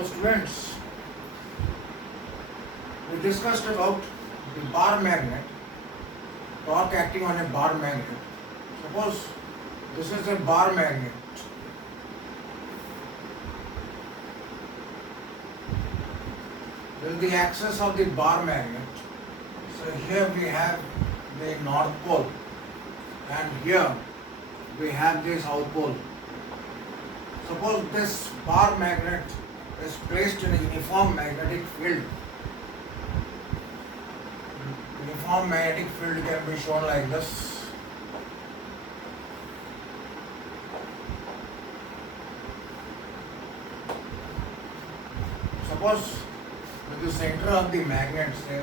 So students, we discussed about the bar magnet, torque acting on a bar magnet. Suppose this is a bar magnet. This is the axis of the bar magnet. So here we have the north pole and here we have the south pole. Suppose this bar magnet is placed in a uniform magnetic field. Uniform magnetic field can be shown like this. Suppose with the center of the magnet say O,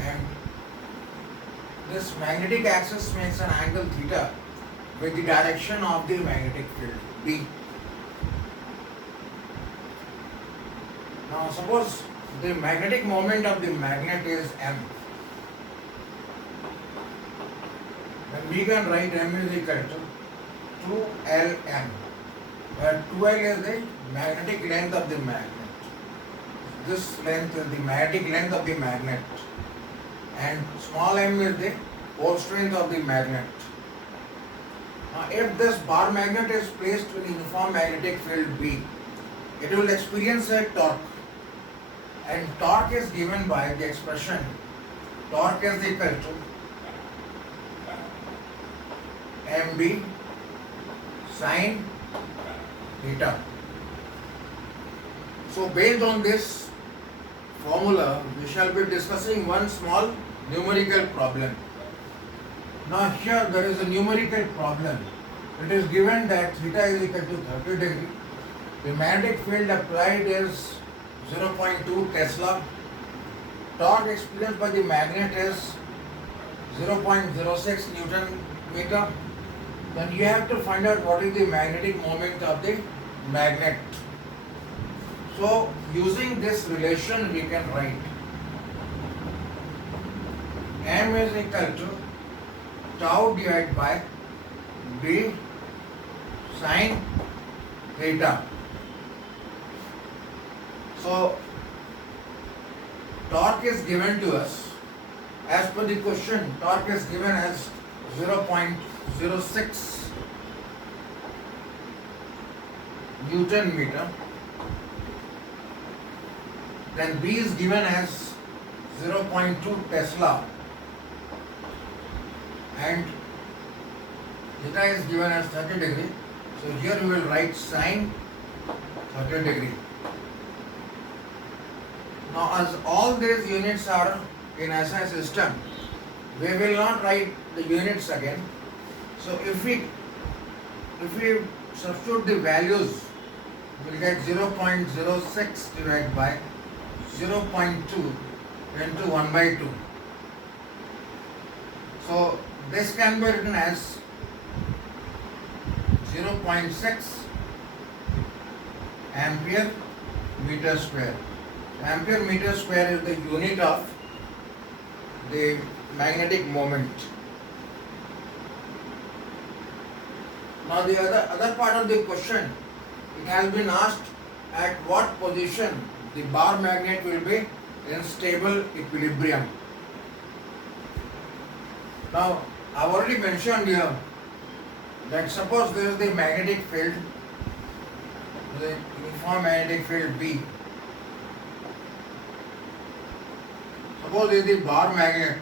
and this magnetic axis makes an angle theta with the direction of the magnetic field B. Now suppose the magnetic moment of the magnet is M. Then we can write M is equal to 2Lm, where 2L is the magnetic length of the magnet. This length is the magnetic length of the magnet, and small m is the pole strength of the magnet. Now, if this bar magnet is placed in a uniform magnetic field B, it will experience a torque, and torque is given by the expression torque is equal to mb sine theta. So based on this formula, we shall be discussing one small numerical problem. Now here there is a numerical problem. It is given that theta is equal to 30 degree. The magnetic field applied is 0.2 Tesla. Torque experienced by the magnet is 0.06 Newton meter. Then you have to find out what is the magnetic moment of the magnet. So using this relation we can write m is equal to tau divided by b sine theta. So torque is given to us as per the question. Torque is given as 0.06 Newton meter. Then B is given as 0.2 Tesla and theta is given as 30 degree. So here we will write sine 30 degree. Now as all these units are in SI system, we will not write the units again. So if we substitute the values, we will get 0.06 divided by 0.2 into 1 by 2. So this can be written as 0.6 ampere meter square. Ampere meter square is the unit of the magnetic moment. Now the other part of the question, it has been asked at what position the bar magnet will be in stable equilibrium. Now I have already mentioned here that suppose there is the magnetic field, the uniform magnetic field B. Suppose this is the bar magnet.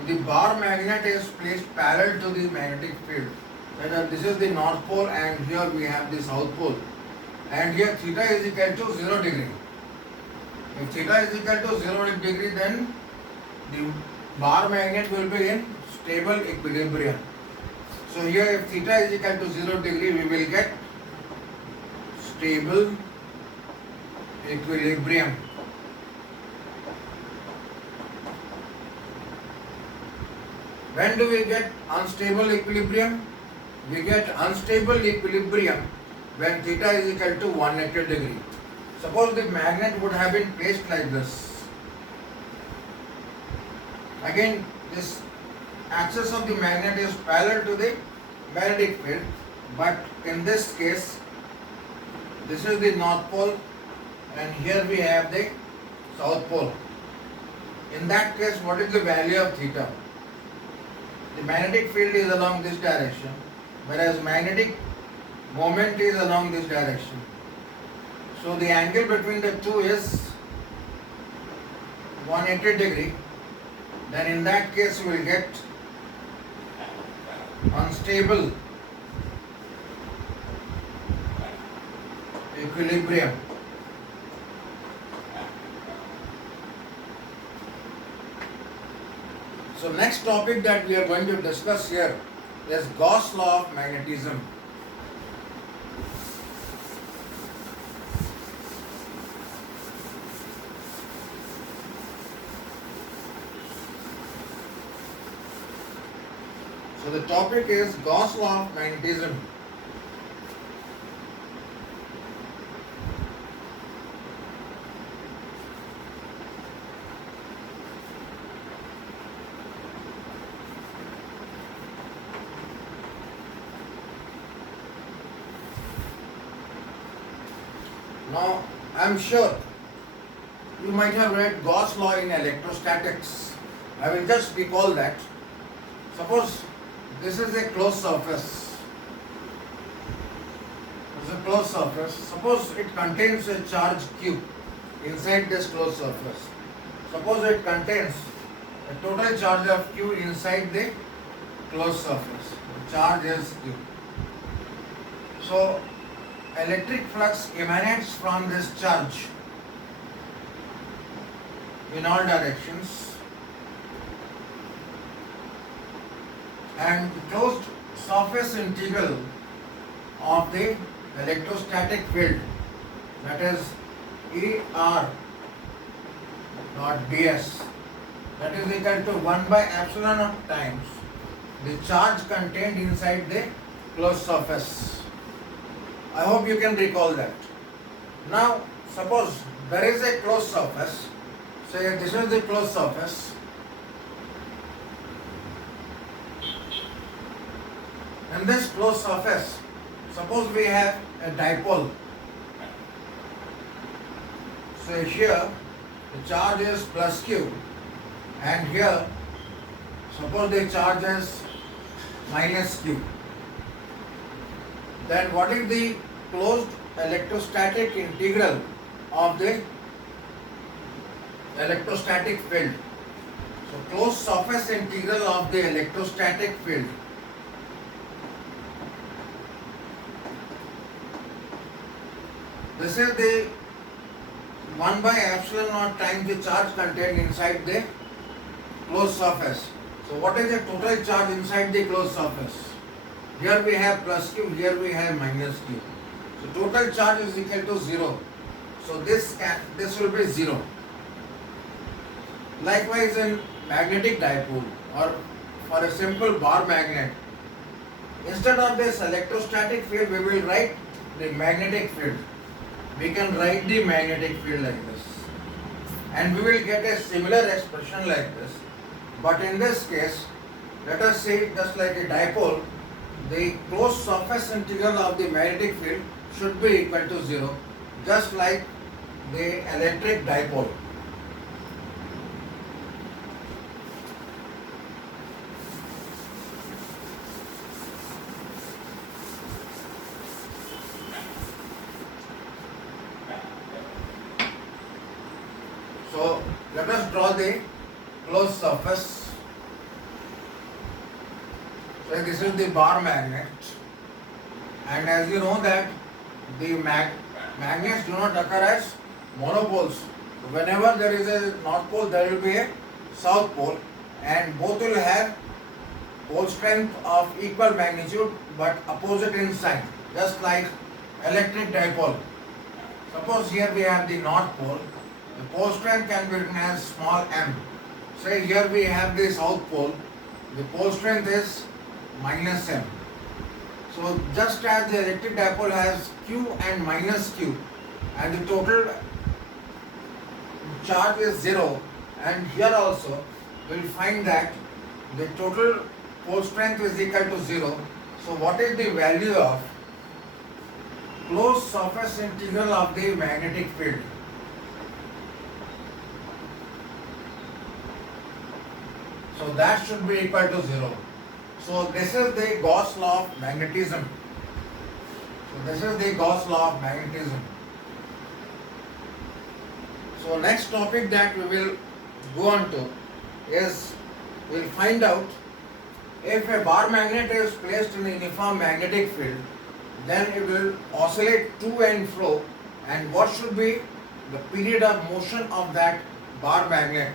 If the bar magnet is placed parallel to the magnetic field, that this is the north pole and here we have the south pole, and here theta is equal to 0 degree. If theta is equal to 0 degree, then the bar magnet will be in stable equilibrium. So here if theta is equal to 0 degree, we will get stable equilibrium. When do we get unstable equilibrium? We get unstable equilibrium when theta is equal to 180 degree. Suppose the magnet would have been placed like this. Again, this axis of the magnet is parallel to the magnetic field, but in this case, this is the north pole and here we have the south pole. In that case, what is the value of theta? The magnetic field is along this direction, whereas magnetic moment is along this direction. So the angle between the two is 180 degree. Then in that case we will get unstable equilibrium. So next topic that we are going to discuss here is Gauss law of magnetism. So the topic is Gauss law of magnetism. Now, I am sure you might have read Gauss law in electrostatics. I will just recall that. Suppose this is a closed surface. This is a closed surface. Suppose it contains a charge Q inside this closed surface. Suppose it contains a total charge of Q inside the closed surface. The charge is Q. So, electric flux emanates from this charge in all directions, and the closed surface integral of the electrostatic field, that is ER dot ds, that is equal to 1 by epsilon naught times the charge contained inside the closed surface. I hope you can recall that. Now, suppose there is a closed surface. Say this is the closed surface. In this closed surface, suppose we have a dipole. Say here, the charge is plus Q, and here, suppose the charge is minus Q. Then what is the closed electrostatic integral of the electrostatic field? So closed surface integral of the electrostatic field. This is the 1 by epsilon naught times the charge contained inside the closed surface. So what is the total charge inside the closed surface? Here we have plus Q, here we have minus Q. So total charge is equal to 0. So this will be 0. Likewise in magnetic dipole or for a simple bar magnet, instead of this electrostatic field we will write the magnetic field. We can write the magnetic field like this. And we will get a similar expression like this. But in this case, let us say just like a dipole, the closed surface integral of the magnetic field should be equal to 0, just like the electric dipole. So let us draw the closed surface. So this is the bar magnet, and as you know that the magnets do not occur as monopoles. Whenever there is a north pole, there will be a south pole, and both will have pole strength of equal magnitude but opposite in sign, just like electric dipole. Suppose here we have the north pole, the pole strength can be written as small m. Say here we have the south pole, the pole strength is minus m. So just as the electric dipole has Q and minus Q, and the total charge is 0, and here also we will find that the total pole strength is equal to 0. So what is the value of closed surface integral of the magnetic field? So that should be equal to 0. So this is the Gauss law of magnetism. So next topic that we will go on to is, we'll find out if a bar magnet is placed in a uniform magnetic field, then it will oscillate to and fro, and what should be the period of motion of that bar magnet.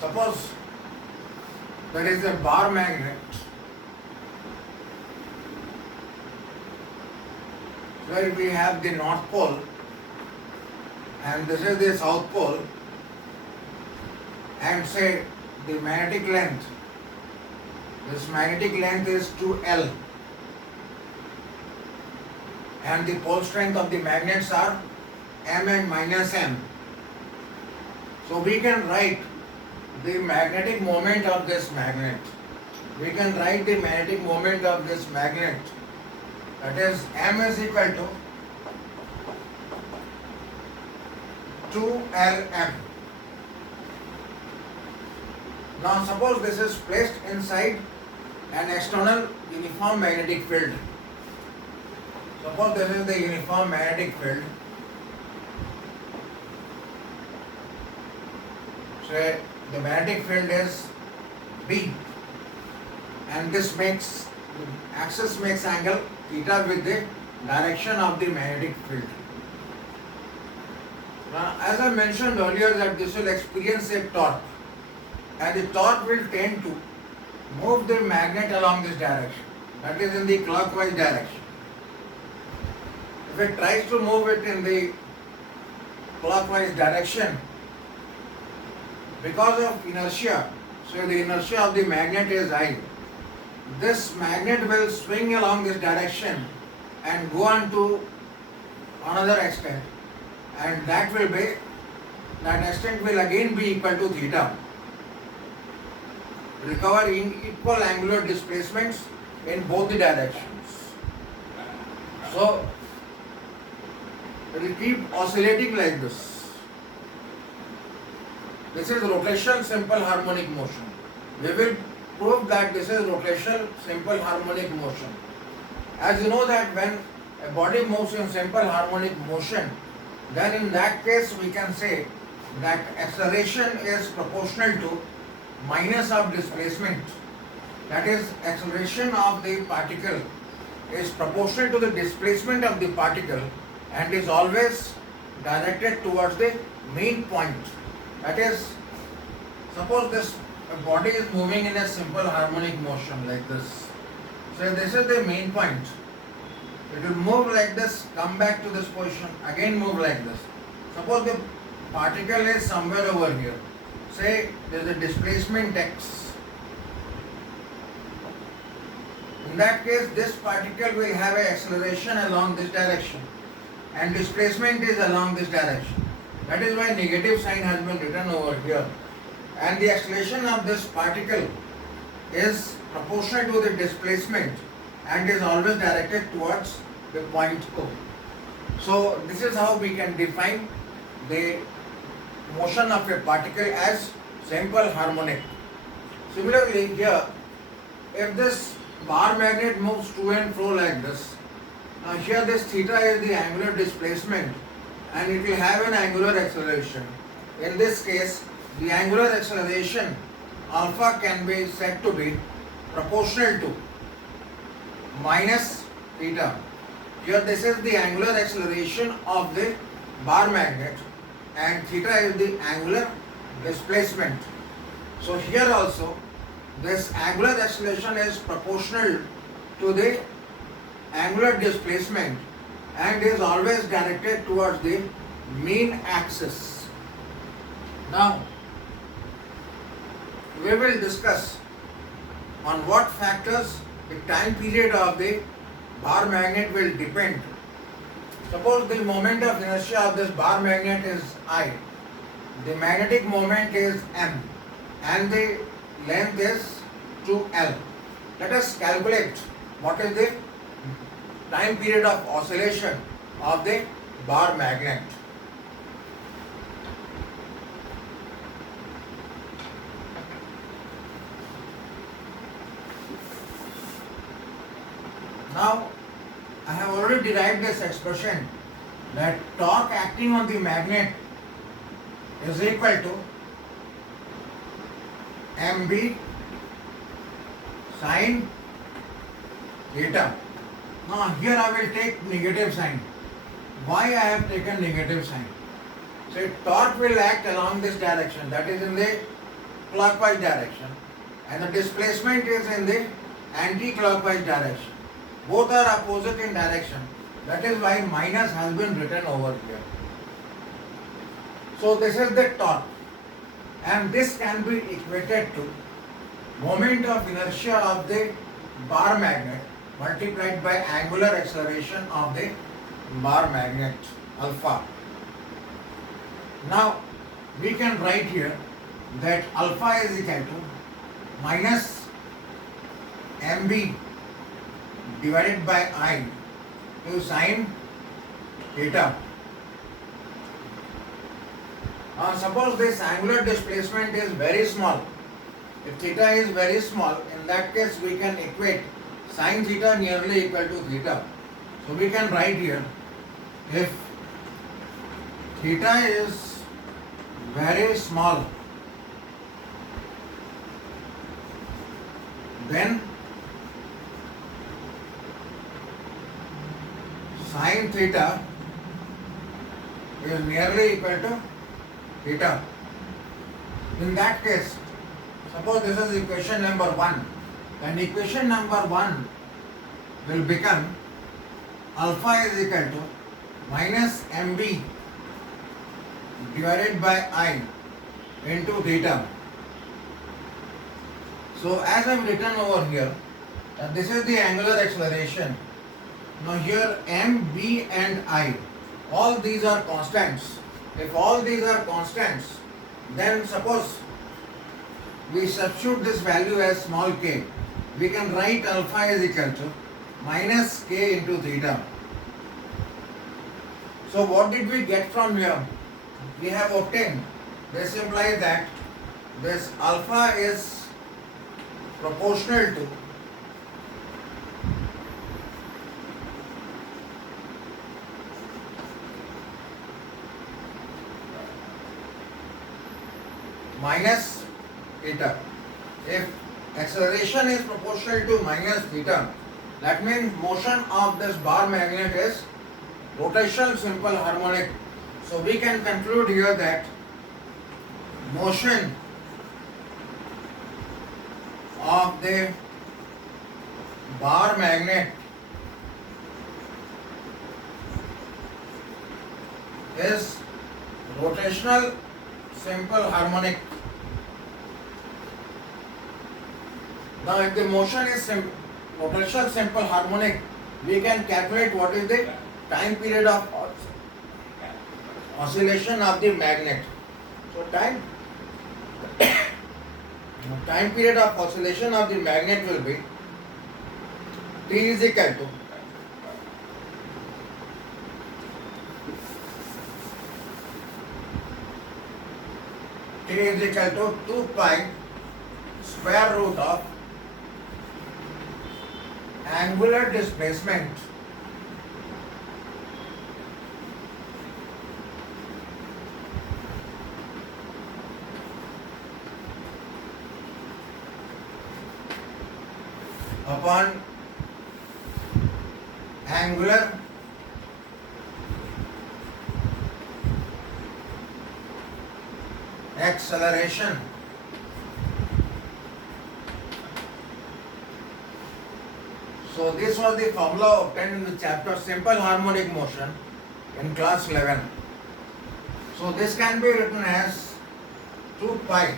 Suppose there is a bar magnet where we have the North Pole and this is the South Pole, and say the magnetic length, this magnetic length is 2L, and the pole strength of the magnets are M and minus M. So we can write the magnetic moment of this magnet. That is, M is equal to 2Lm. Now suppose this is placed inside an external uniform magnetic field. Suppose this is the uniform magnetic field. Say the magnetic field is B, and this makes, the axis makes angle theta with the direction of the magnetic field. Now, as I mentioned earlier, that this will experience a torque, and the torque will tend to move the magnet along this direction, that is in the clockwise direction. If it tries to move it in the clockwise direction, because of inertia, so the inertia of the magnet is I, this magnet will swing along this direction and go on to another extent, and that extent will again be equal to theta. It will cover in equal angular displacements in both the directions. So it will keep oscillating like this. This is rotational simple harmonic motion. We will prove that this is rotational simple harmonic motion. As you know that when a body moves in simple harmonic motion, then in that case we can say that acceleration is proportional to minus of displacement. That is, acceleration of the particle is proportional to the displacement of the particle and is always directed towards the main point. That is, suppose this body is moving in a simple harmonic motion like this. So this is the main point. It will move like this, come back to this position, again move like this. Suppose the particle is somewhere over here. Say there is a displacement x. In that case, this particle will have an acceleration along this direction and displacement is along this direction. That is why negative sign has been written over here. And the acceleration of this particle is proportional to the displacement and is always directed towards the point O. So this is how we can define the motion of a particle as simple harmonic. Similarly here, if this bar magnet moves to and fro like this, now here this theta is the angular displacement and it will have an angular acceleration. In this case, the angular acceleration alpha can be said to be proportional to minus theta. Here this is the angular acceleration of the bar magnet and theta is the angular displacement. So here also this angular acceleration is proportional to the angular displacement and is always directed towards the mean axis. Now we will discuss on what factors the time period of the bar magnet will depend. Suppose the moment of inertia of this bar magnet is I, the magnetic moment is m, and the length is 2L. Let us calculate what is the time period of oscillation of the bar magnet. Now, I have already derived this expression that torque acting on the magnet is equal to mb sine theta. Now here I will take negative sign. Why I have taken negative sign? So torque will act along this direction, that is in the clockwise direction, and the displacement is in the anti-clockwise direction. Both are opposite in direction. That is why minus has been written over here. So this is the torque, and this can be equated to moment of inertia of the bar magnet multiplied by angular acceleration of the bar magnet alpha. Now we can write here that alpha is equal to minus mb divided by I to sine theta. Suppose this angular displacement is very small. If theta is very small, in that case we can equate sine theta nearly equal to theta. So we can write here, if theta is very small, then sine theta is nearly equal to theta. In that case, suppose this is equation number 1, and equation number 1 will become alpha is equal to minus mb divided by I into theta. So as I have written over here, this is the angular acceleration. Now here m, b and I, all these are constants. If all these are constants, then suppose we substitute this value as small k, we can write alpha is equal to minus k into theta. So what did we get from here? We have obtained, this implies that this alpha is proportional to minus theta. If acceleration is proportional to minus theta, that means motion of this bar magnet is rotational simple harmonic. So we can conclude here that motion of the bar magnet is rotational simple harmonic. Now if the motion is rotational simple harmonic, we can calculate what is the time period of oscillation of the magnet. So time period of oscillation of the magnet will be T is equal to T is equal to 2 pi square root of angular displacement upon angular acceleration. So this was the formula obtained in the chapter Simple Harmonic Motion in class 11. So this can be written as 2 pi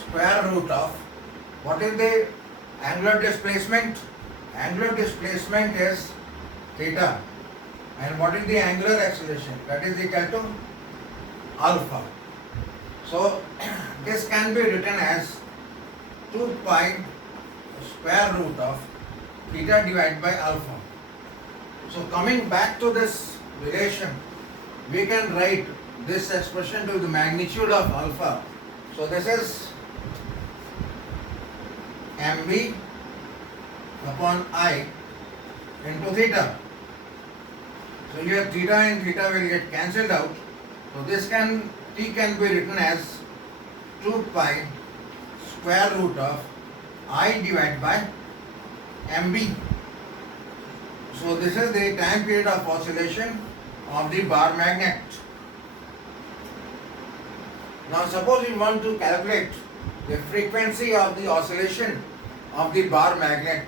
square root of What is the angular displacement? Angular displacement is theta. And what is the angular acceleration? That is equal to alpha. So this can be written as 2 pi square root of theta divided by alpha. So coming back to this relation, we can write this expression to the magnitude of alpha. So this is mv upon I into theta. So here theta and theta will get cancelled out. So this t can be written as 2 pi square root of I divided by mb. So this is the time period of oscillation of the bar magnet. Now suppose we want to calculate the frequency of the oscillation of the bar magnet.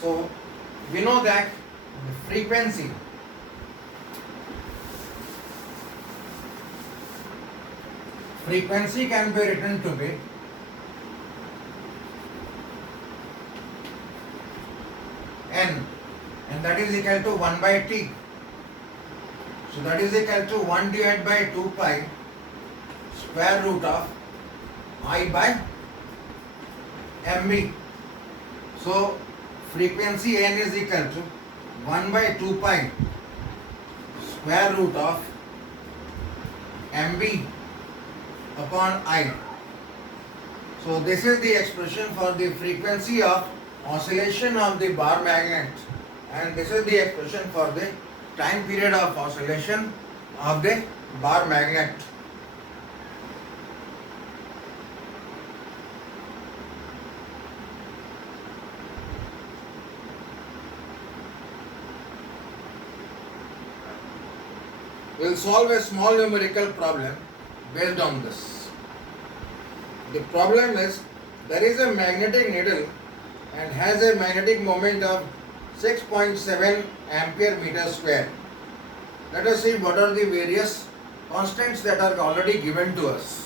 So we know that the frequency can be written to be n, and that is equal to 1 by t. So that is equal to 1 divided by 2 pi square root of I by mb. So frequency n is equal to 1 by 2 pi square root of mb upon I. So this is the expression for the frequency of oscillation of the bar magnet, and this is the expression for the time period of oscillation of the bar magnet. We will solve a small numerical problem based on this. The problem is there is a magnetic needle and has a magnetic moment of 6.7 ampere meter square. Let us see what are the various constants that are already given to us.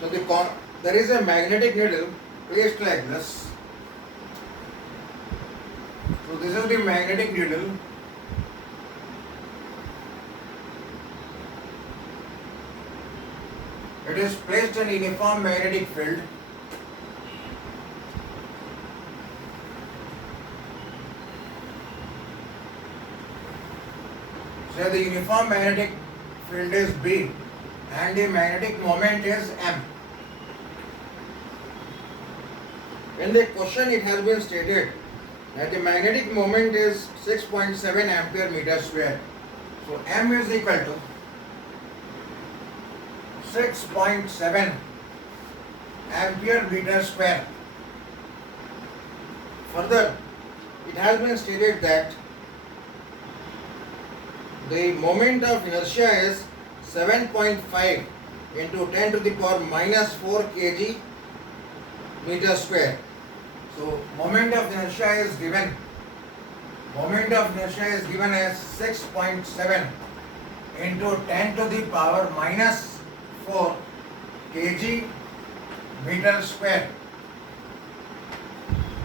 So there is a magnetic needle placed like this. So this is the magnetic needle. It is placed in uniform magnetic field. So the uniform magnetic field is B and the magnetic moment is M. In the question it has been stated that the magnetic moment is 6.7 ampere meter square. So M is equal to 6.7 ampere meter square. Further, it has been stated that the moment of inertia is 7.5 into 10 to the power minus 4 kg meter square. So moment of inertia is given. Moment of inertia is given as 6.7 into 10 to the power minus 4 kg meter square.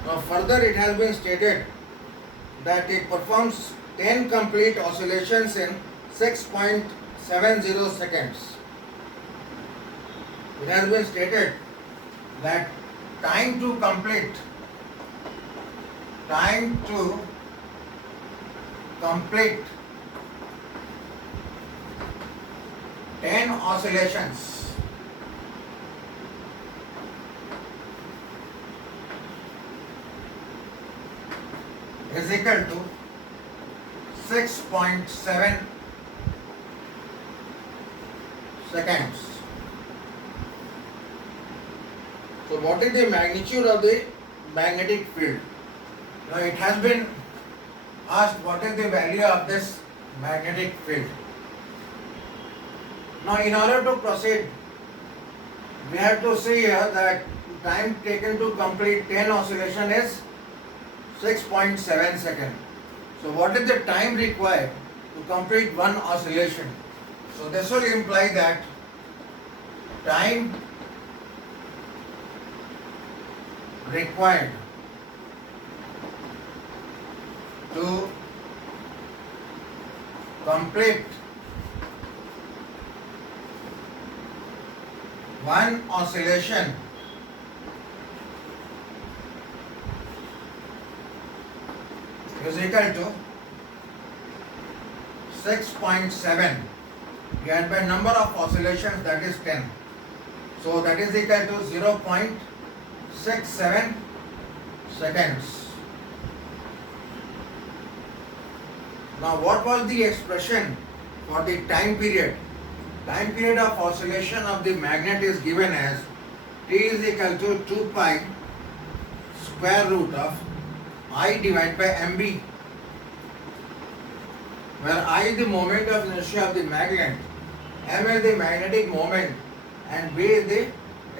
Now further it has been stated that it performs 10 complete oscillations in 6.70 seconds. It has been stated that time to complete 10 oscillations is equal to 6.7 seconds. So what is the magnitude of the magnetic field? Now it has been asked what is the value of this magnetic field. Now in order to proceed, we have to see here that time taken to complete 10 oscillation is 6.7 seconds. So what is the time required to complete one oscillation? So this will imply that time required to complete one oscillation is equal to 6.7 divided by number of oscillations, that is 10. So that is equal to 0.67 seconds. Now what was the expression for the time period? Time period of oscillation of the magnet is given as T is equal to 2 pi square root of I divided by mb, where I is the moment of inertia of the magnet, m is the magnetic moment, and b is the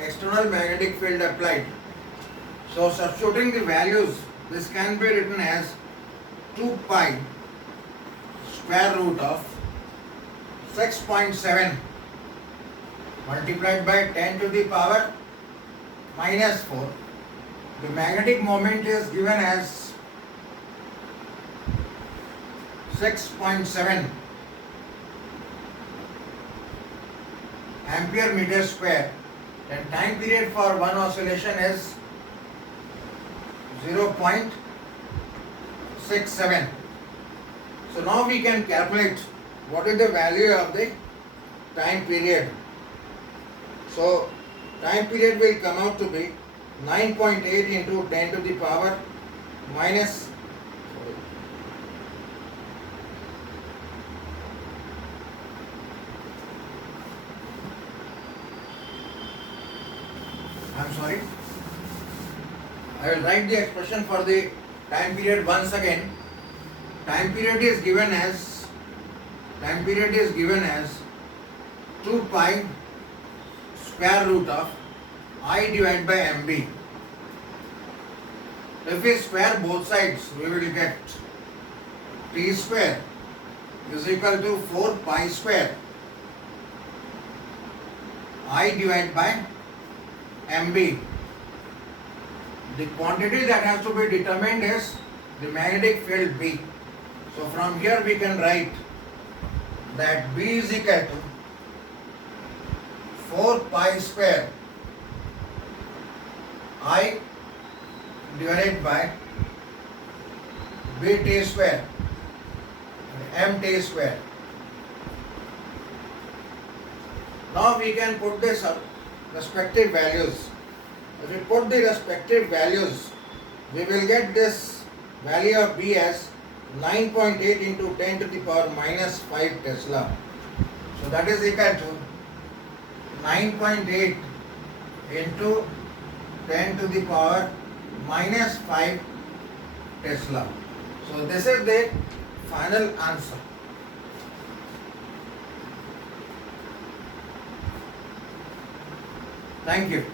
external magnetic field applied. So substituting the values, this can be written as 2 pi square root of 6.7 multiplied by 10 to the power minus 4. The magnetic moment is given as 6.7 ampere meter square, and time period for one oscillation is 0.67. So now we can calculate what is the value of the time period. So time period will come out to be 9.8 into 10 to the power minus I will write the expression for the time period once again. Time period is given as 2 pi square root of I divided by mb. If we square both sides, we will get t square is equal to 4 pi square I divided by mb. The quantity that has to be determined is the magnetic field B. So from here we can write that B is equal to 4 pi square I divided by Bt square and Mt square. Now we can put the respective values. If we put the respective values, we will get this value of B as 9.8 into 10 to the power minus 5 Tesla. So that is equal to 9.8 into 10 to the power minus 5 Tesla. So this is the final answer. Thank you.